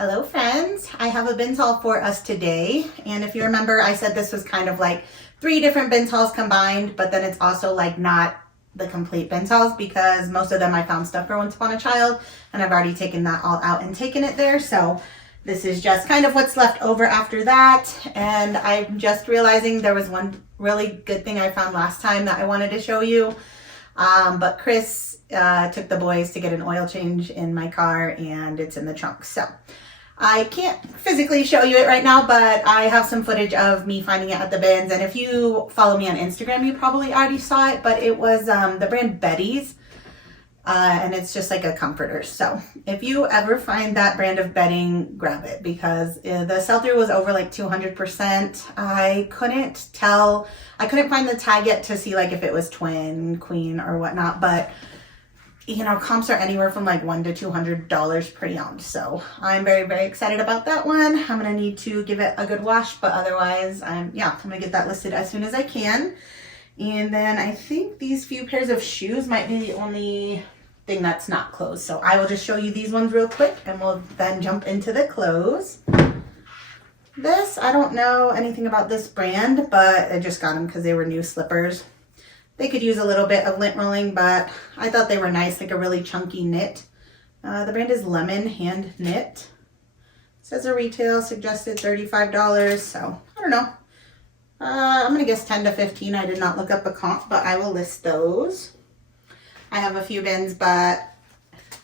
Hello friends, I have a bins haul for us today, and if you remember I said this was kind of like 3 different bins hauls combined, but then it's also like not the complete bins hauls because most of them I found stuff for Once Upon a Child and I've already taken that all out and taken it there, so this is just kind of what's left over after that. And I'm just realizing there was one really good thing I found last time that I wanted to show you, but Chris took the boys to get an oil change in my car and it's in the trunk, so I can't physically show you it right now, but I have some footage of me finding it at the bins. And if you follow me on Instagram, you probably already saw it, but it was the brand Betty's, and it's just like a comforter. So if you ever find that brand of bedding, grab it because the sell-through was over like 200%. I couldn't find the tag yet to see like if it was twin, queen, or whatnot, but you know, comps are anywhere from like $100 to $200 per ounce. So I'm very, very excited about that one. I'm going to need to give it a good wash, but otherwise I'm going to get that listed as soon as I can. And then I think these few pairs of shoes might be the only thing that's not closed. So I will just show you these ones real quick and we'll then jump into the clothes. This, I don't know anything about this brand, but I just got them because they were new slippers. They could use a little bit of lint rolling, but I thought they were nice, like a really chunky knit. The brand is Lemon Hand Knit. It says a retail suggested $35, so I don't know. I'm gonna guess 10 to 15. I did not look up a comp, but I will list those. I have a few bins, but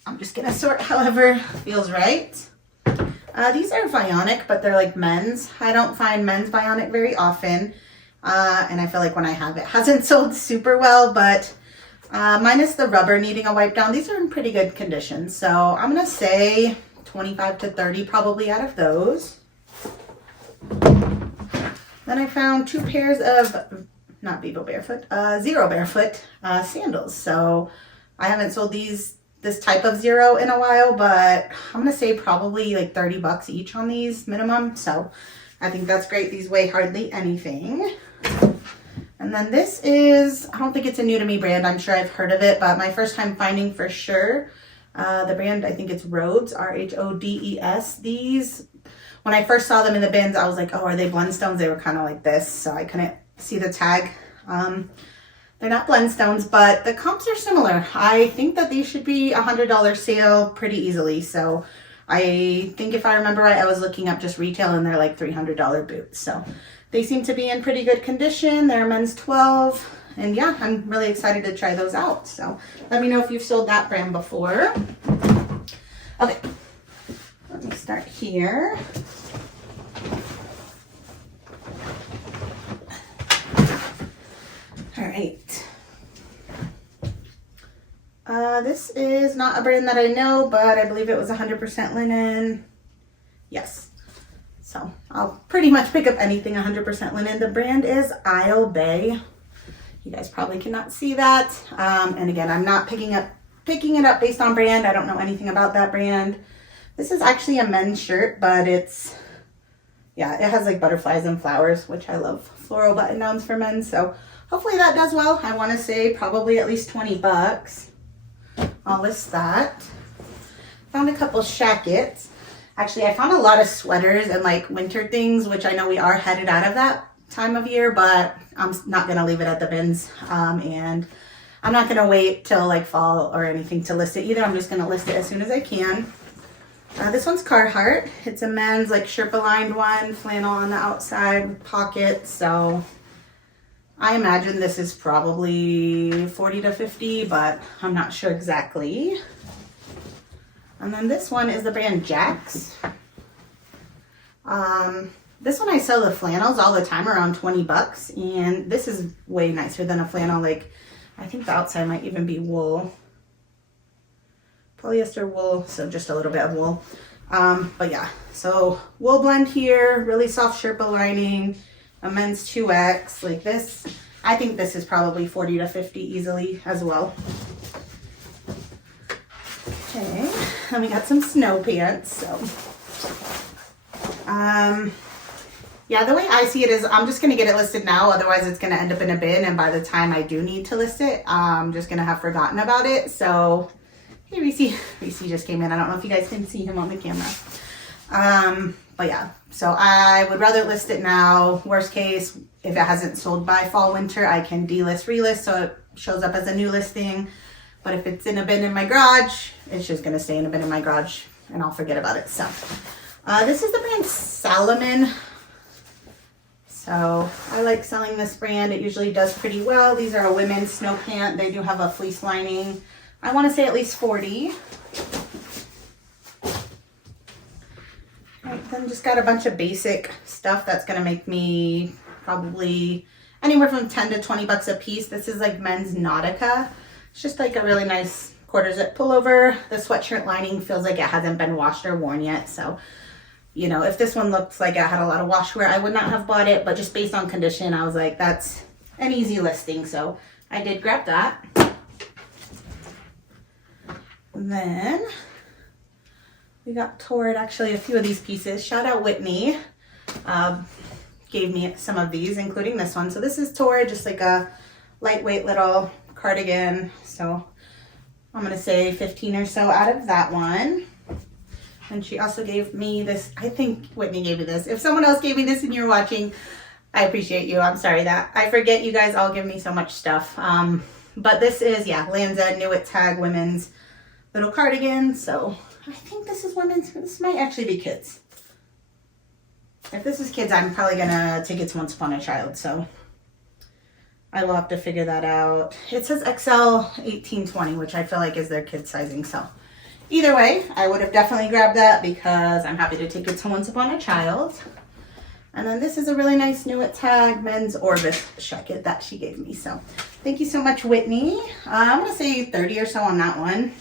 I'm just gonna sort however feels right. These are Vionic, but they're like men's. I don't find men's Vionic very often. And I feel like when I have it, hasn't sold super well, but minus the rubber needing a wipe down, these are in pretty good condition. So I'm going to say 25 to 30 probably out of those. Then I found 2 pairs of, not Vivo Barefoot, Zero Barefoot sandals. So I haven't sold this type of Zero in a while, but I'm going to say probably like 30 bucks each on these minimum. So I think that's great. These weigh hardly anything. And then this is, I don't think it's a new to me brand. I'm sure I've heard of it, but my first time finding for sure. The brand, I think it's Rhodes, R-H-O-D-E-S. These, when I first saw them in the bins, I was like, oh, are they Blundstones? They were kind of like this, so I couldn't see the tag. They're not Blundstones, but the comps are similar. I think that these should be $100 sale pretty easily. So I think if I remember right, I was looking up just retail and they're like $300 boots. So they seem to be in pretty good condition. They're men's 12. And yeah, I'm really excited to try those out. So let me know if you've sold that brand before. Okay, let me start here. All right. This is not a brand that I know, but I believe it was 100% linen. Yes. So I'll pretty much pick up anything 100% linen. The brand is Isle Bay. You guys probably cannot see that. And again, I'm not picking it up based on brand. I don't know anything about that brand. This is actually a men's shirt, but it's, yeah, it has like butterflies and flowers, which I love floral button downs for men. So hopefully that does well. I want to say probably at least 20 bucks. I'll list that. Found a couple shackets. Actually, I found a lot of sweaters and like winter things, which I know we are headed out of that time of year, but I'm not going to leave it at the bins. And I'm not going to wait till like fall or anything to list it either. I'm just going to list it as soon as I can. This one's Carhartt. It's a men's like Sherpa lined one, flannel on the outside with pockets. So I imagine this is probably 40 to 50, but I'm not sure exactly. And then this one is the brand Jax. This one I sell the flannels all the time, around 20 bucks. And this is way nicer than a flannel. Like, I think the outside might even be wool. Polyester wool, so just a little bit of wool. But yeah, so wool blend here, really soft Sherpa lining, a men's 2X, like this. I think this is probably 40 to 50 easily as well. Okay, and we got some snow pants. So, yeah, the way I see it is I'm just going to get it listed now. Otherwise, it's going to end up in a bin. And by the time I do need to list it, I'm just going to have forgotten about it. So, hey, Reese just came in. I don't know if you guys can see him on the camera. But yeah, so I would rather list it now. Worst case, if it hasn't sold by fall, winter, I can delist, relist, so it shows up as a new listing. But if it's in a bin in my garage, it's just gonna stay in a bin in my garage and I'll forget about it. So this is the brand Cellophane. So I like selling this brand. It usually does pretty well. These are a women's snow pant. They do have a fleece lining. I want to say at least 40. Right, then just got a bunch of basic stuff that's going to make me probably anywhere from 10 to 20 bucks a piece. This is like men's Nautica. It's just like a really nice quarter zip pullover. The sweatshirt lining feels like it hasn't been washed or worn yet. So, you know, if this one looks like it had a lot of wash wear, I would not have bought it. But just based on condition, I was like, that's an easy listing. So I did grab that. And then we got toured actually a few of these pieces. Shout out Whitney. Gave me some of these, including this one. So this is toured, just like a lightweight little cardigan. So I'm going to say 15 or so out of that one. And she also gave me this. I think Whitney gave me this. If someone else gave me this and you're watching, I appreciate you. I'm sorry that I forget. You guys all give me so much stuff. But this is, yeah, Lanza Knew It Tag women's little cardigan. So I think this is women's. This might actually be kids. If this is kids, I'm probably going to take it to Once Upon a Child. So I will have to figure that out. It says XL 1820, which I feel like is their kid sizing. So either way, I would have definitely grabbed that because I'm happy to take it to Once Upon a Child. And then this is a really nice Knew It Tag men's Orbis jacket that she gave me. So thank you so much, Whitney. I'm going to say 30 or so on that one.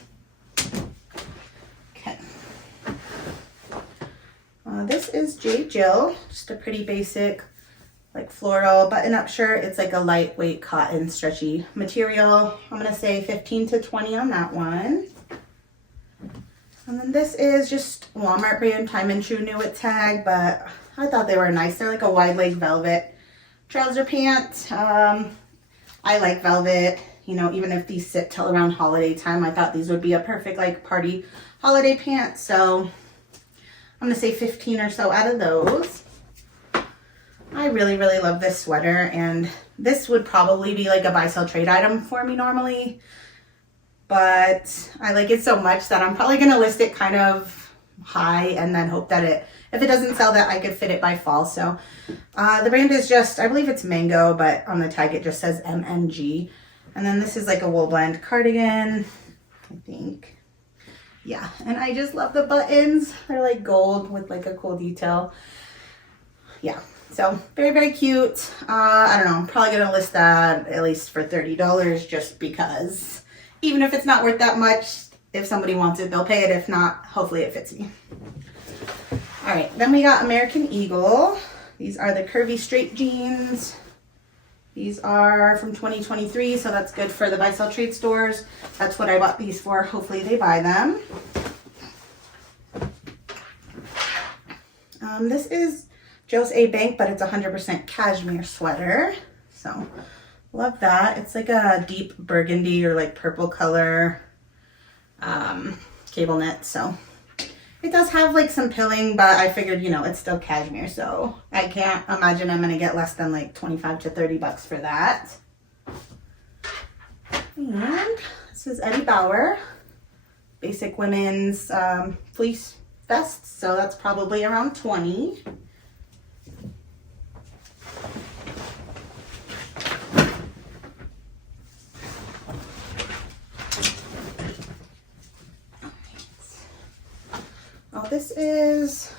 Okay. This is J. Jill. Just a pretty basic, like floral button-up shirt. It's like a lightweight cotton stretchy material. I'm going to say 15 to 20 on that one. And then this is just Walmart brand Time and True Knew It Tag, but I thought they were nice. They're like a wide leg velvet trouser pant. I like velvet, you know, even if these sit till around holiday time, I thought these would be a perfect like party holiday pant. So I'm going to say 15 or so out of those. I really, really love this sweater, and this would probably be like a buy, sell, trade item for me normally. But I like it so much that I'm probably going to list it kind of high and then hope that if it doesn't sell, that I could fit it by fall. So the brand is just, I believe it's Mango, but on the tag it just says MNG. And then this is like a wool blend cardigan, I think. Yeah, and I just love the buttons. They're like gold with like a cool detail. Yeah, so very, very cute. I don't know, I'm probably going to list that at least for $30 just because. Even if it's not worth that much, if somebody wants it, they'll pay it. If not, hopefully it fits me. All right, then we got American Eagle. These are the curvy straight jeans. These are from 2023, so that's good for the buy, sell, trade stores. That's what I bought these for. Hopefully they buy them. This is Joe's A Bank, but it's 100% cashmere sweater. So love that. It's like a deep burgundy or like purple color cable knit. So it does have like some pilling, but I figured, you know, it's still cashmere. So I can't imagine I'm going to get less than like 25 to 30 bucks for that. And this is Eddie Bauer. Basic women's fleece vest. So that's probably around 20. Oh, this is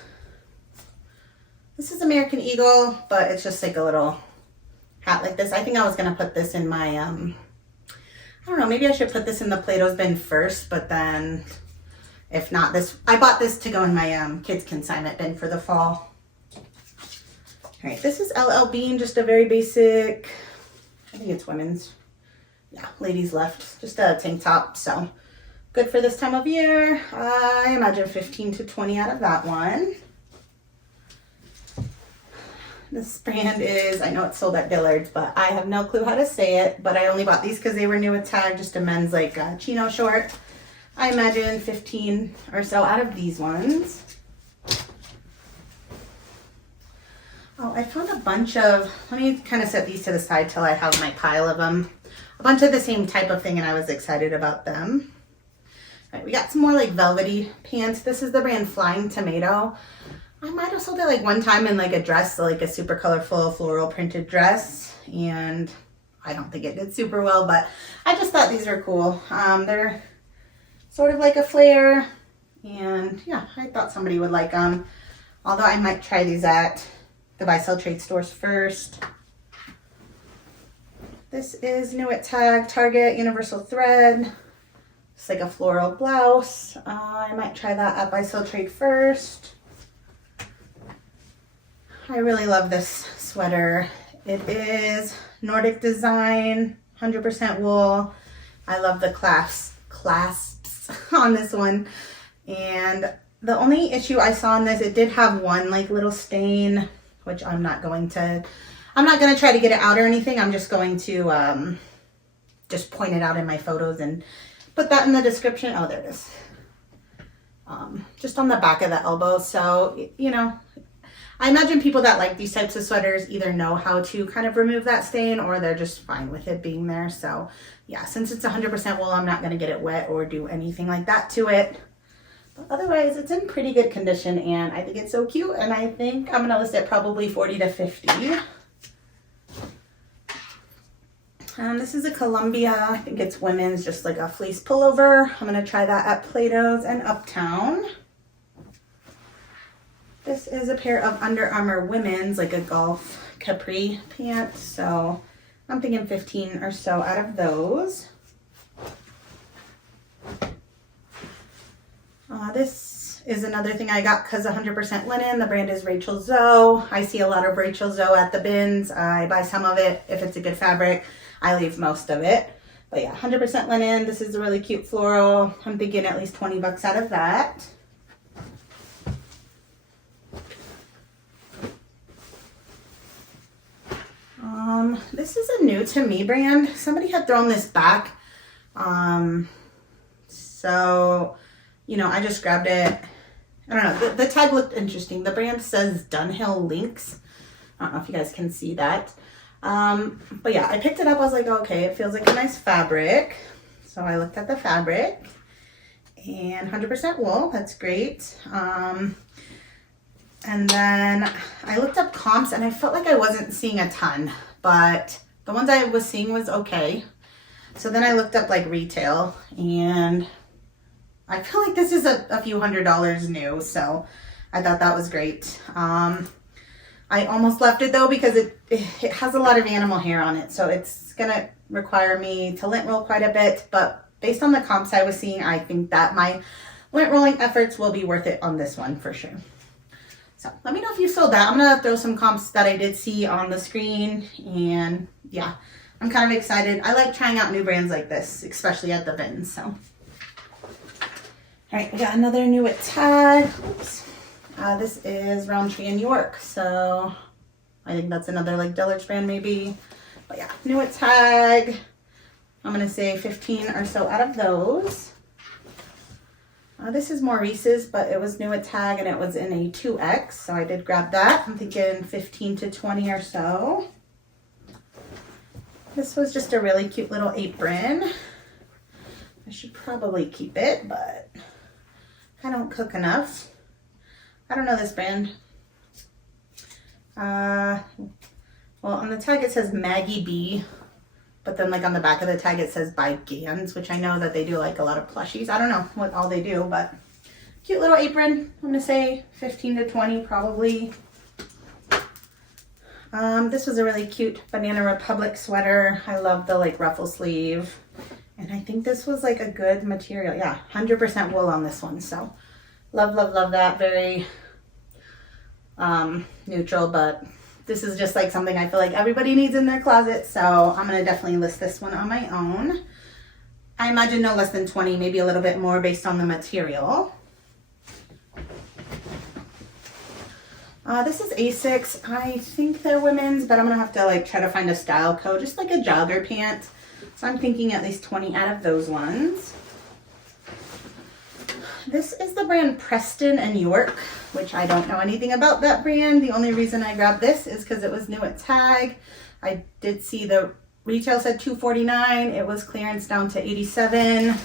American Eagle, but it's just like a little hat like this. I think I was going to put this in my, I don't know, maybe I should put this in the Plato's bin first, but then if not, I bought this to go in my kids consignment bin for the fall. All right, this is LL Bean, just a very basic, I think it's women's, yeah, ladies left, just a tank top, so good for this time of year. I imagine 15 to 20 out of that one. This brand is, I know it's sold at Dillard's, but I have no clue how to say it, but I only bought these because they were Knew It Tag, just a men's like chino short. I imagine 15 or so out of these ones. I found a bunch of, let me kind of set these to the side till I have my pile of them. A bunch of the same type of thing, and I was excited about them. All right, we got some more like velvety pants. This is the brand Flying Tomato. I might have sold it like one time in like a dress, like a super colorful floral printed dress, and I don't think it did super well, but I just thought these were cool. They're sort of like a flare, and yeah, I thought somebody would like them. Although I might try these at the buy sell trade stores first. This is new at Target, Universal Thread. It's like a floral blouse. I might try that at buy sell trade first. I really love this sweater. It is Nordic design, 100% wool. I love the clasps on this one. And the only issue I saw in this, it did have one like little stain, which I'm not going to try to get it out or anything. I'm just going to just point it out in my photos and put that in the description. Oh, there it is. Just on the back of the elbow. So, you know, I imagine people that like these types of sweaters either know how to kind of remove that stain or they're just fine with it being there. So yeah, since it's 100% wool, I'm not going to get it wet or do anything like that to it. But otherwise, it's in pretty good condition, and I think it's so cute, and I think I'm going to list it probably 40 to 50. This is a Columbia, I think it's women's, just like a fleece pullover. I'm going to try that at Plato's and Uptown. This is a pair of Under Armour women's, like a golf capri pants. So I'm thinking 15 or so out of those. This is another thing I got because 100% linen. The brand is Rachel Zoe. I see a lot of Rachel Zoe at the bins. I buy some of it. If it's a good fabric, I leave most of it. But yeah, 100% linen. This is a really cute floral. I'm thinking at least 20 bucks out of that. This is a new to me brand. Somebody had thrown this back. So, you know, I just grabbed it. I don't know. The tag looked interesting. The brand says Dunhill Links. I don't know if you guys can see that. But yeah, I picked it up. I was like, okay, it feels like a nice fabric. So I looked at the fabric and 100% wool. That's great. And then I looked up comps and I felt like I wasn't seeing a ton, but the ones I was seeing was okay. So then I looked up like retail, and I feel like this is a few $100s new. So I thought that was great. I almost left it though, because it has a lot of animal hair on it. So it's going to require me to lint roll quite a bit, but based on the comps I was seeing, I think that my lint rolling efforts will be worth it on this one for sure. So let me know if you sold that. I'm going to throw some comps that I did see on the screen, and yeah, I'm kind of excited. I like trying out new brands like this, especially at the bins. So, all right, we got another new at Tag. Oops. This is Roundtree in York. So I think that's another like Dillard's brand maybe. But yeah, new at Tag. I'm going to say 15 or so out of those. This is Maurice's, but it was new at Tag and it was in a 2X, so I did grab that. I'm thinking 15 to 20 or so. This was just a really cute little apron. I should probably keep it, but I don't cook enough. I don't know this brand. Well, on the tag it says Maggie B, but then like on the back of the tag it says by Gans, which I know that they do like a lot of plushies. I don't know what all they do, but cute little apron. I'm gonna say 15 to 20 probably. This was a really cute Banana Republic sweater. I love the like ruffle sleeve, and I think this was like a good material. Yeah, 100% wool on this one. So love, love, love that. Very neutral, but this is just like something I feel like everybody needs in their closet. So I'm going to definitely list this one on my own. I imagine no less than 20, maybe a little bit more based on the material. This is Asics. I think they're women's, but I'm going to have to like try to find a style code, just like a jogger pant. So I'm thinking at least 20 out of those ones. This is the brand Preston and York, which I don't know anything about that brand. The only reason I grabbed this is because it was new at Tag. I did see the retail said $249. It was clearance down to $87.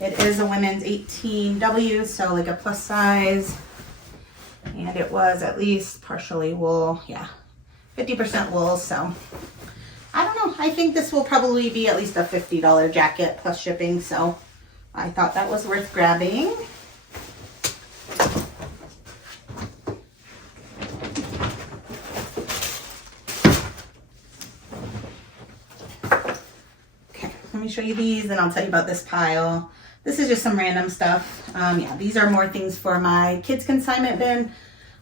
It is a women's 18W, so like a plus size. And it was at least partially wool. Yeah, 50% wool. So I don't know. I think this will probably be at least a $50 jacket plus shipping. So I thought that was worth grabbing. Okay, let me show you these and I'll tell you about this pile. This is just some random stuff. Yeah, these are more things for my kids' consignment bin.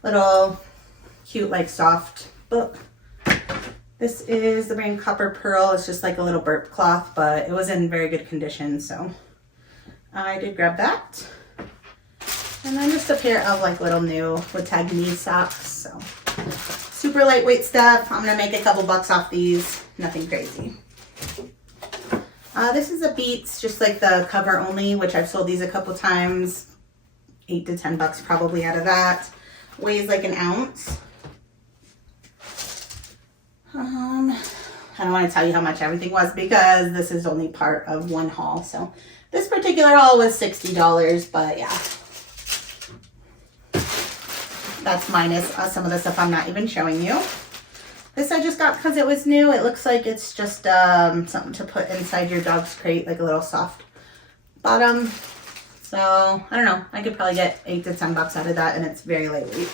Little cute, like soft book. This is the brand Copper Pearl. It's just like a little burp cloth, but it was in very good condition, so I did grab that. And then just a pair of like little new with Tag knee socks. So super lightweight stuff. I'm gonna make a couple bucks off these. Nothing crazy. This is a Beats, just like the cover only, which I've sold these a couple times. 8 to 10 bucks probably out of that. Weighs like an ounce. I don't want to tell you how much everything was because this is only part of one haul. So this particular haul was $60, but yeah. That's minus some of the stuff I'm not even showing you. This I just got because it was new. It looks like it's just something to put inside your dog's crate, like a little soft bottom. So I don't know. I could probably get 8 to 10 bucks out of that, and it's very lightweight.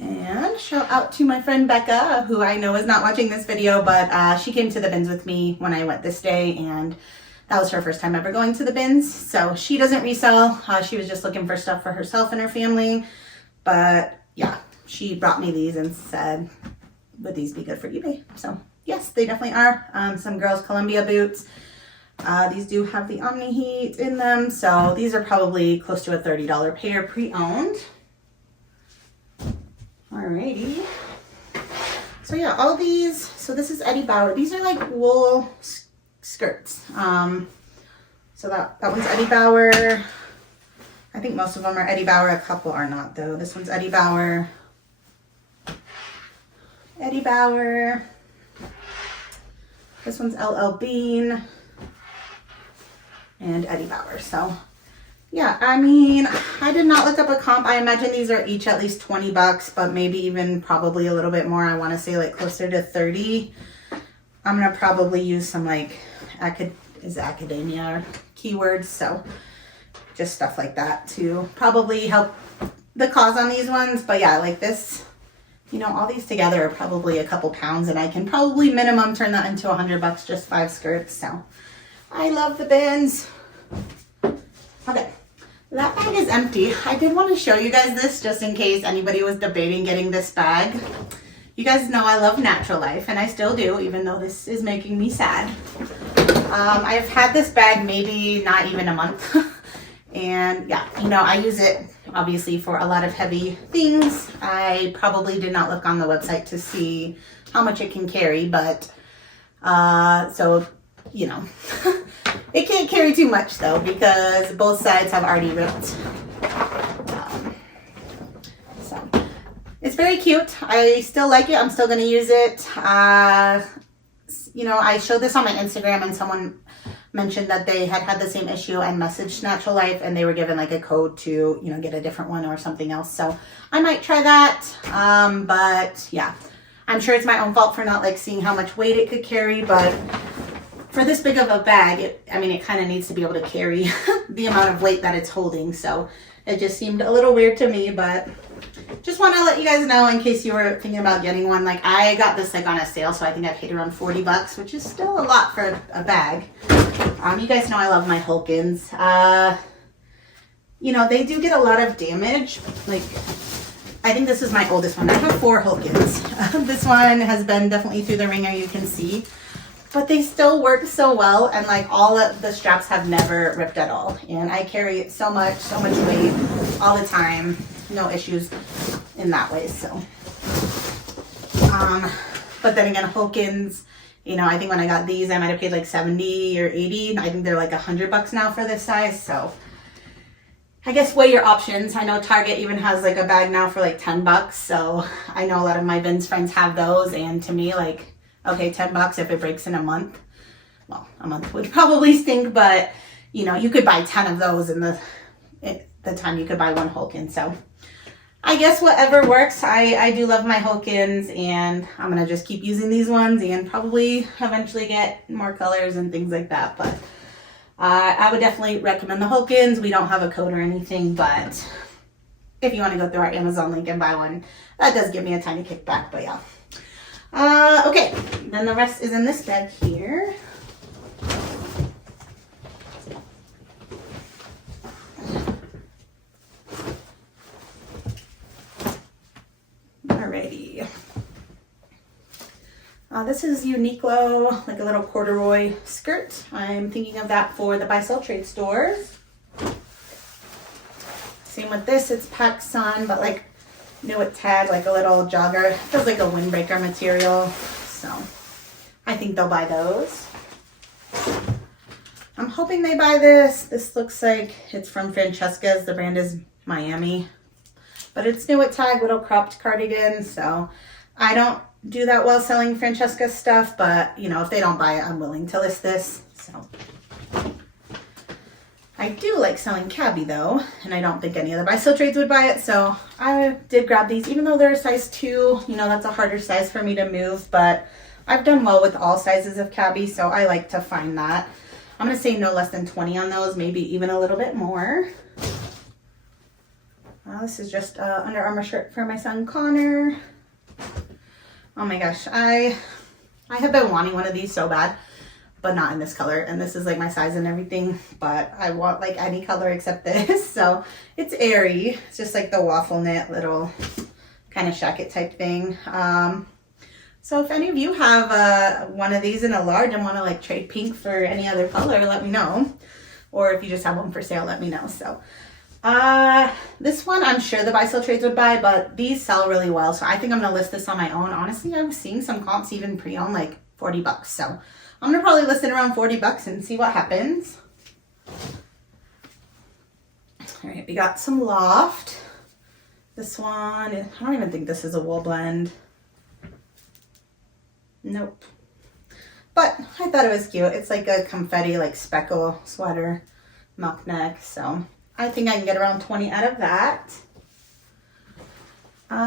And shout out to my friend Becca, who I know is not watching this video, but she came to the bins with me when I went this day, and that was her first time ever going to the bins. So she doesn't resell. She was just looking for stuff for herself and her family. But yeah, she brought me these and said, would these be good for eBay? So yes, they definitely are. Some girls' Columbia boots. These do have the Omni Heat in them. So these are probably close to a $30 pair pre-owned. Alrighty. So yeah, all these, so this is Eddie Bauer. These are like wool skirts. So that one's Eddie Bauer. I think most of them are Eddie Bauer. A couple are not though. This one's Eddie Bauer. Eddie Bauer. This one's LL Bean. And Eddie Bauer. So yeah, I mean, I did not look up a comp. I imagine these are each at least 20 bucks, but maybe even probably a little bit more. I want to say like closer to 30. I'm going to probably use some like academia keywords. So just stuff like that to probably help the cause on these ones. But yeah, like this, you know, all these together are probably a couple pounds, and I can probably minimum turn that into 100 bucks, just 5 skirts. So I love the bins. Okay. That bag is empty. I did want to show you guys this just in case anybody was debating getting this bag. You guys know I love Natural Life, and I still do, even though this is making me sad. I've had this bag maybe not even a month. And yeah, you know, I use it obviously for a lot of heavy things. I probably did not look on the website to see how much it can carry, but so, you know, it can't carry too much though because both sides have already ripped. So it's very cute. I still like it. I'm still going to use it. You know, I showed this on my Instagram and someone mentioned that they had the same issue and messaged Natural Life, and they were given like a code to, you know, get a different one or something else. So I might try that. But yeah, I'm sure it's my own fault for not like seeing how much weight it could carry, but for this big of a bag, it kind of needs to be able to carry the amount of weight that it's holding. So it just seemed a little weird to me, but just want to let you guys know in case you were thinking about getting one. Like I got this like on a sale, so I think I paid around 40 bucks, which is still a lot for a bag. You guys know I love my Hulkins. You know, they do get a lot of damage. Like, I think this is my oldest one. I have 4 Hulkins. This one has been definitely through the ringer, you can see. But they still work so well, and like all of the straps have never ripped at all. And I carry so much weight all the time. No issues in that way. So, but then again, Hulkins, you know, I think when I got these, I might have paid like 70 or 80. I think they're like 100 bucks now for this size. So I guess weigh your options. I know Target even has like a bag now for like 10 bucks. So I know a lot of my bins friends have those. And to me, like, okay, 10 bucks if it breaks in a month. Well, a month would probably stink, but you know, you could buy 10 of those in the time you could buy one Hulkin. So I guess whatever works. I do love my Hulkins, and I'm going to just keep using these ones and probably eventually get more colors and things like that. But I would definitely recommend the Hulkins. We don't have a code or anything, but if you want to go through our Amazon link and buy one, that does give me a tiny kickback, but yeah. Okay, then the rest is in this bag here. Alrighty. This is Uniqlo, like a little corduroy skirt. I'm thinking of that for the buy sell trade stores. Same with this, it's PacSun, but like new with tag, like a little jogger. Feels like a windbreaker material, so I think they'll buy those. I'm hoping they buy this. This looks like it's from Francesca's. The brand is Miami, but it's new with tag, little cropped cardigan. So I don't do that well selling Francesca stuff, but you know, if they don't buy it, I'm willing to list this. So I do like selling cabbie though, and I don't think any other buy sell trades would buy it. So I did grab these, even though they're a size 2, you know, that's a harder size for me to move, but I've done well with all sizes of cabbie, so I like to find that. I'm going to say no less than 20 on those, maybe even a little bit more. This is just an Under Armour shirt for my son Connor. Oh my gosh, I have been wanting one of these so bad, but not in this color. And this is like my size and everything, but I want like any color except this. So it's airy. It's just like the waffle knit little kind of shacket type thing. So if any of you have one of these in a large and want to like trade pink for any other color, let me know. Or if you just have one for sale, let me know. So this one I'm sure the buy sell trades would buy, but these sell really well, so I think I'm gonna list this on my own. Honestly, I was seeing some comps even pre-owned like 40 bucks, so I'm gonna probably list it around 40 bucks and see what happens. All right, we got some Loft. This one, I don't even think this is a wool blend. Nope, but I thought it was cute. It's like a confetti like speckle sweater, mock neck, so I think I can get around 20 out of that.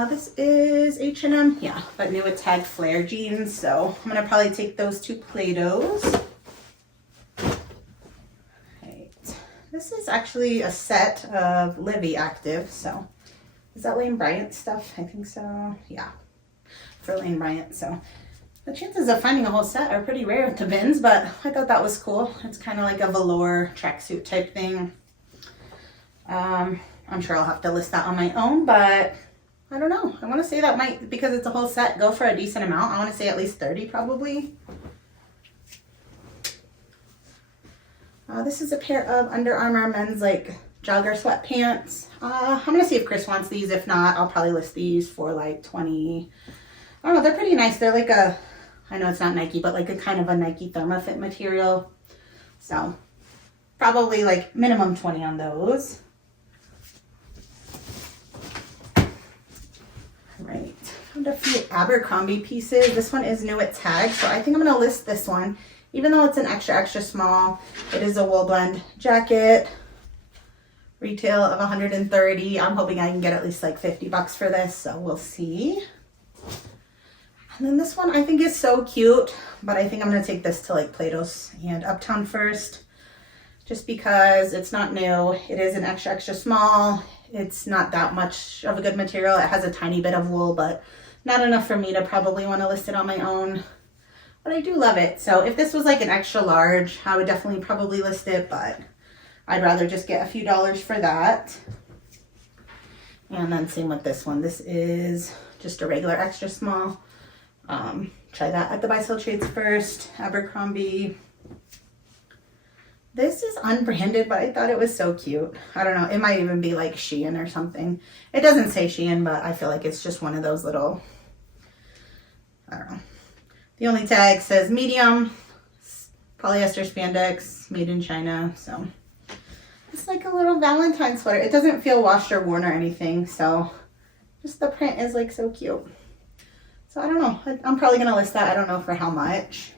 This is H&M, yeah, but new with tag flare jeans, so I'm gonna probably take those 2 Platos. Right. This is actually a set of Livy Active, so is that Lane Bryant stuff? I think so, yeah, for Lane Bryant. So the chances of finding a whole set are pretty rare at the bins, but I thought that was cool. It's kind of like a velour tracksuit type thing. I'm sure I'll have to list that on my own, but I don't know. I want to say that might, because it's a whole set, go for a decent amount. I want to say at least 30 probably. This is a pair of Under Armour men's like jogger sweatpants. I'm going to see if Chris wants these. If not, I'll probably list these for like 20. I don't know. They're pretty nice. They're like a, I know it's not Nike, but like a kind of a Nike ThermaFit material. So probably like minimum 20 on those. Right, found a few Abercrombie pieces. This one is new at tag, so I think I'm going to list this one. Even though it's an extra small, it is a wool blend jacket. Retail of 130. I'm hoping I can get at least like 50 bucks for this, so we'll see. And then this one I think is so cute, but I think I'm going to take this to like Plato's and Uptown first, just because it's not new. It is an extra small. It's not that much of a good material. It has a tiny bit of wool, but not enough for me to probably want to list it on my own. But I do love it. So if this was like an extra large, I would definitely probably list it, but I'd rather just get a few dollars for that. And then same with this one. This is just a regular extra small. Try that at the buy sell trades first. Abercrombie. This is unbranded, but I thought it was so cute. I don't know. It might even be like Shein or something. It doesn't say Shein, but I feel like it's just one of those little, I don't know. The only tag says medium, polyester spandex, made in China. So It's like a little Valentine sweater. It doesn't feel washed or worn or anything, so just the print is like so cute. So I don't know. I'm probably gonna list that. I don't know for how much.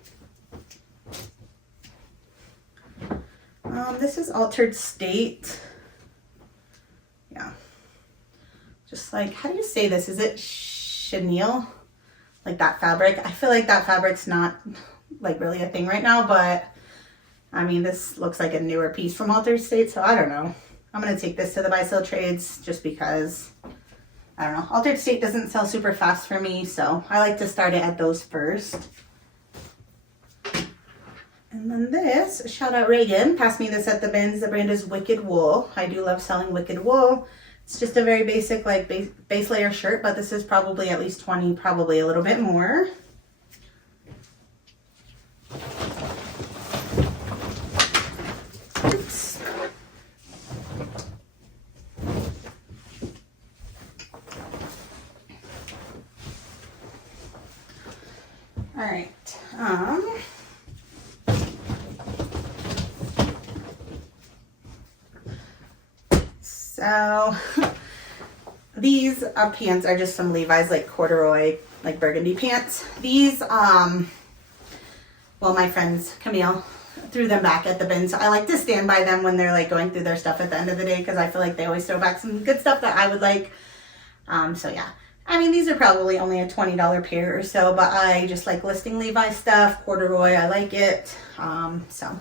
This is Altered State. Yeah. Just like, how do you say this? Is it chenille? Like that fabric? I feel like that fabric's not like really a thing right now, but I mean, this looks like a newer piece from Altered State, so I don't know. I'm gonna take this to the buy sell trades just because, I don't know. Altered State doesn't sell super fast for me, so I like to start it at those first. And then this, shout out Reagan, passed me this at the bins. The brand is Wicked Wool. I do love selling Wicked Wool. It's just a very basic like base layer shirt, but this is probably at least 20, probably a little bit more. Oops. All right. So these pants are just some Levi's like corduroy, like burgundy pants. These, well, my friends, Camille, threw them back at the bin. So I like to stand by them when they're like going through their stuff at the end of the day, because I feel like they always throw back some good stuff that I would like. So yeah, I mean, these are probably only a $20 pair or so, but I just like listing Levi's stuff, corduroy, I like it. So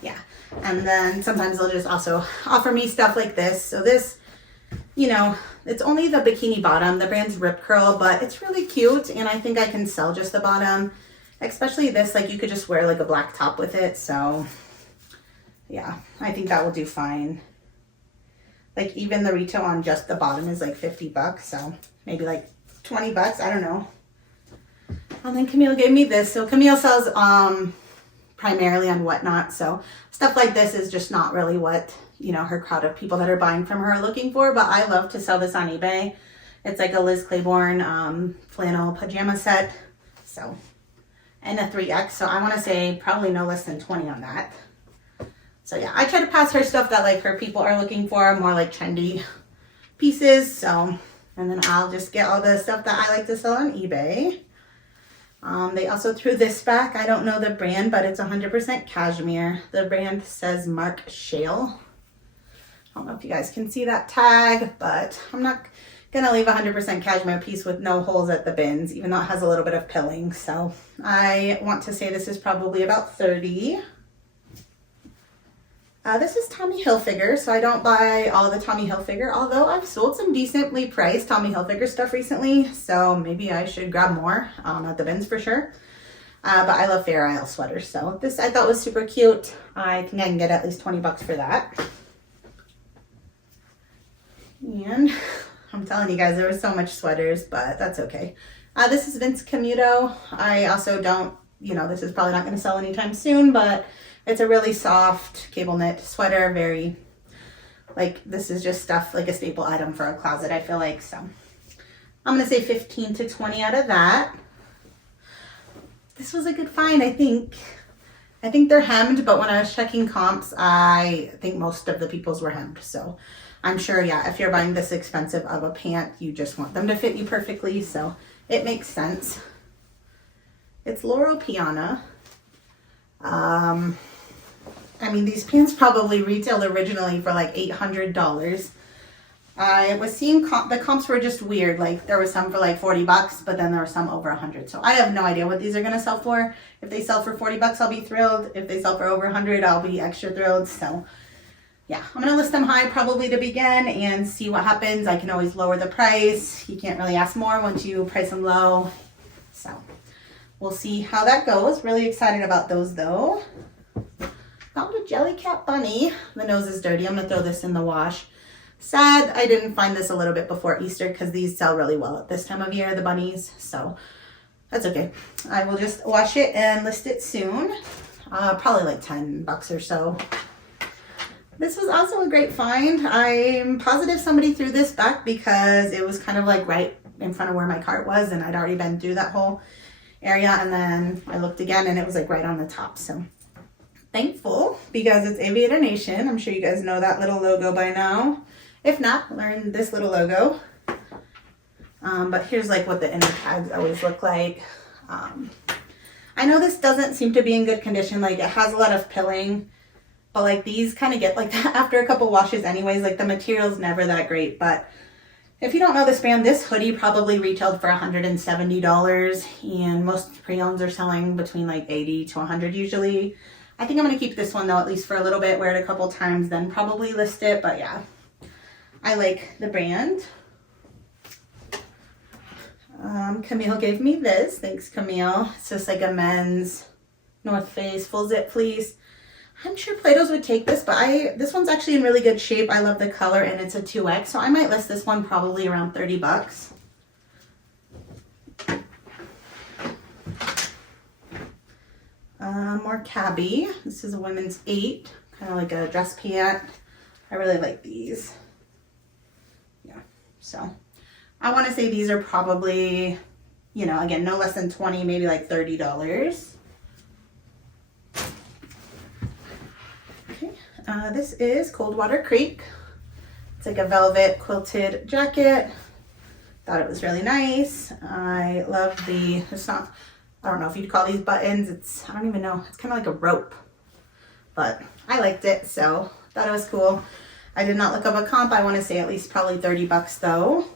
yeah. And then sometimes they'll just also offer me stuff like this. So this, you know, it's only the bikini bottom. The brand's Rip Curl, but it's really cute. And I think I can sell just the bottom, especially this, like you could just wear like a black top with it. So yeah, I think that will do fine. Like even the retail on just the bottom is like 50 bucks. So maybe like 20 bucks. I don't know. And then Camille gave me this. So Camille sells, primarily on Whatnot, so stuff like this is just not really what, you know, her crowd of people that are buying from her are looking for, but I love to sell this on eBay. It's like a Liz Claiborne flannel pajama set, so, and a 3X, so I want to say probably no less than 20 on that. So yeah, I try to pass her stuff that like her people are looking for, more like trendy pieces, so, and then I'll just get all the stuff that I like to sell on eBay. They also threw this back. I don't know the brand, but it's 100% cashmere. The brand says Mark Shale. I don't know if you guys can see that tag, but I'm not gonna leave a 100% cashmere piece with no holes at the bins, even though it has a little bit of pilling. So I want to say this is probably about 30. This is Tommy Hilfiger, so I don't buy all the Tommy Hilfiger, although I've sold some decently priced Tommy Hilfiger stuff recently, so maybe I should grab more at the bins for sure. But I love Fair Isle sweaters, so this I thought was super cute. I think I can get at least 20 bucks for that. And I'm telling you guys, there was so much sweaters, but that's okay. This is Vince Camuto. I also don't, you know, this is probably not going to sell anytime soon, but it's a really soft cable knit sweater. Very, like, this is just stuff, like a staple item for a closet, I feel like. So I'm going to say 15 to 20 out of that. This was a good find, I think. I think they're hemmed, but when I was checking comps, I think most of the people's were hemmed. So I'm sure, yeah, if you're buying this expensive of a pant, you just want them to fit you perfectly. So it makes sense. It's Laurel Piana. I mean, these pants probably retailed originally for like $800. I was seeing the comps were just weird. Like there was some for like 40 bucks, but then there were some over 100. So I have no idea what these are going to sell for. If they sell for 40 bucks, I'll be thrilled. If they sell for over 100, I'll be extra thrilled. So yeah, I'm going to list them high probably to begin and see what happens. I can always lower the price. You can't really ask more once you price them low. So we'll see how that goes. Really excited about those though. Found a Jellycat bunny. The nose is dirty. I'm going to throw this in the wash. Sad I didn't find this a little bit before Easter because these sell really well at this time of year, the bunnies. So that's okay. I will just wash it and list it soon. Probably like 10 bucks or so. This was also a great find. I'm positive somebody threw this back because it was kind of like right in front of where my cart was and I'd already been through that whole area. And then I looked again and it was like right on the top. So thankful because it's Aviator Nation. I'm sure you guys know that little logo by now. If not, learn this little logo. But here's like what the inner tags always look like. I know this doesn't seem to be in good condition. Like, it has a lot of pilling, but like these kind of get like that after a couple washes anyways. Like, the material's never that great. But if you don't know this brand, this hoodie probably retailed for $170, and most pre-owns are selling between like $80 to $100 usually. I think I'm going to keep this one though, at least for a little bit, wear it a couple times, then probably list it. But yeah, I like the brand. Camille gave me this. Thanks, Camille. It's just like a men's North Face full zip fleece. I'm sure Plato's would take this, but this one's actually in really good shape. I love the color, and it's a 2X, so I might list this one probably around 30 bucks. More cabbie. This is a women's 8, kind of like a dress pant. I really like these. Yeah, so I want to say these are probably, you know, again, no less than 20, maybe like $30. Okay, this is Coldwater Creek. It's like a velvet quilted jacket. Thought it was really nice. I love it's not, I don't know if you'd call these buttons. I don't even know. It's kind of like a rope, but I liked it, so thought it was cool. I did not look up a comp. I want to say at least probably 30 bucks though.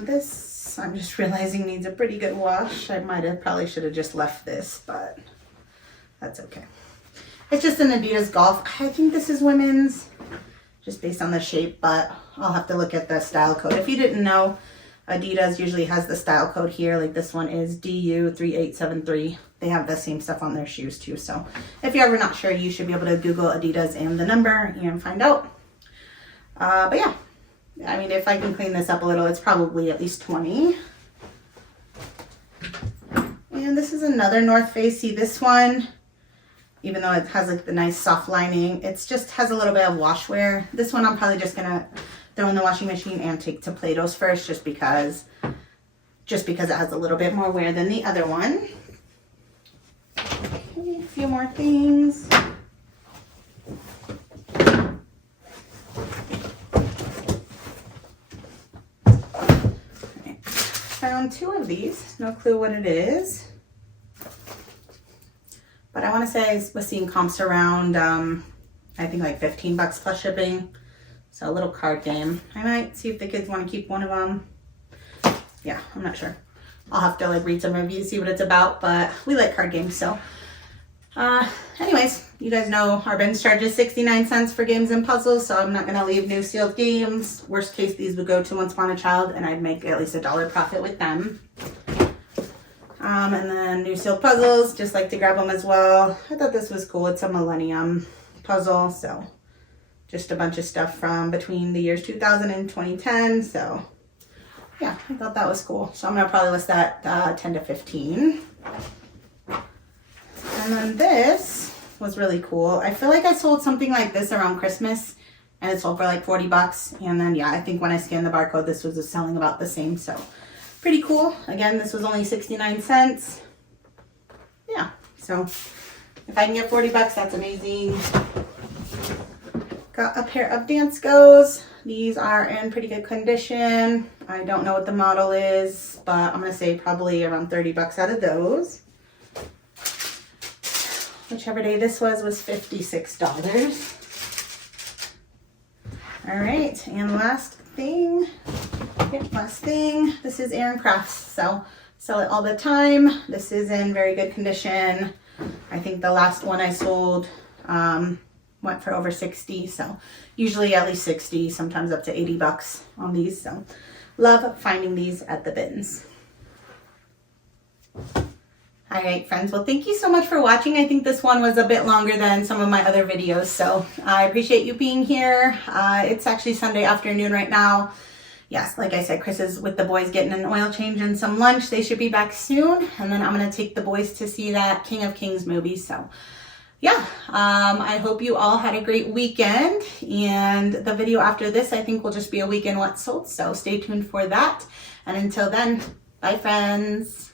This, I'm just realizing, needs a pretty good wash. I probably should have just left this, but that's okay. It's just an Adidas Golf. I think this is women's, just based on the shape, but I'll have to look at the style code. If you didn't know, Adidas usually has the style code here. Like, this one is DU3873. They have the same stuff on their shoes too. So if you're ever not sure, you should be able to Google Adidas and the number and find out. But yeah. I mean, if I can clean this up a little, it's probably at least 20. And this is another North Face. See, this one, even though it has like the nice soft lining, it's just has a little bit of wash wear. This one I'm probably just gonna throw in the washing machine and take to Plato's first, just because it has a little bit more wear than the other one. Okay, a few more things. Found 2 of these. No clue what it is, but I want to say I was seeing comps around I think like 15 bucks plus shipping. So a little card game. I might see if the kids want to keep one of them. Yeah, I'm not sure. I'll have to like read some reviews, see what it's about, but we like card games. So anyways, you guys know our bins charges 69 cents for games and puzzles, so I'm not going to leave new sealed games. Worst case, these would go to Once Upon a Child, and I'd make at least $1 profit with them. And then new sealed puzzles, just like to grab them as well. I thought this was cool. It's a Millennium puzzle, so just a bunch of stuff from between the years 2000 and 2010. So yeah, I thought that was cool. So I'm going to probably list that 10 to 15. And then this was really cool. I feel like I sold something like this around Christmas, and it sold for like 40 bucks. And then yeah, I think when I scanned the barcode, this was selling about the same. So pretty cool. Again, this was only 69 cents. Yeah, so if I can get 40 bucks, that's amazing. Got a pair of Dance Goes. These are in pretty good condition. I don't know what the model is, but I'm gonna say probably around 30 bucks out of those. Whichever day this was $56. All right, and last thing. This is Aaron Crafts. So sell it all the time. This is in very good condition. I think the last one I sold went for over 60. So usually at least 60, sometimes up to 80 bucks on these. So love finding these at the bins. All right, friends. Well, thank you so much for watching. I think this one was a bit longer than some of my other videos, so I appreciate you being here. It's actually Sunday afternoon right now. Yes, like I said, Chris is with the boys getting an oil change and some lunch. They should be back soon, and then I'm going to take the boys to see that King of Kings movie. So yeah, I hope you all had a great weekend, and the video after this I think will just be a weekend what sold, so stay tuned for that. And until then, bye friends.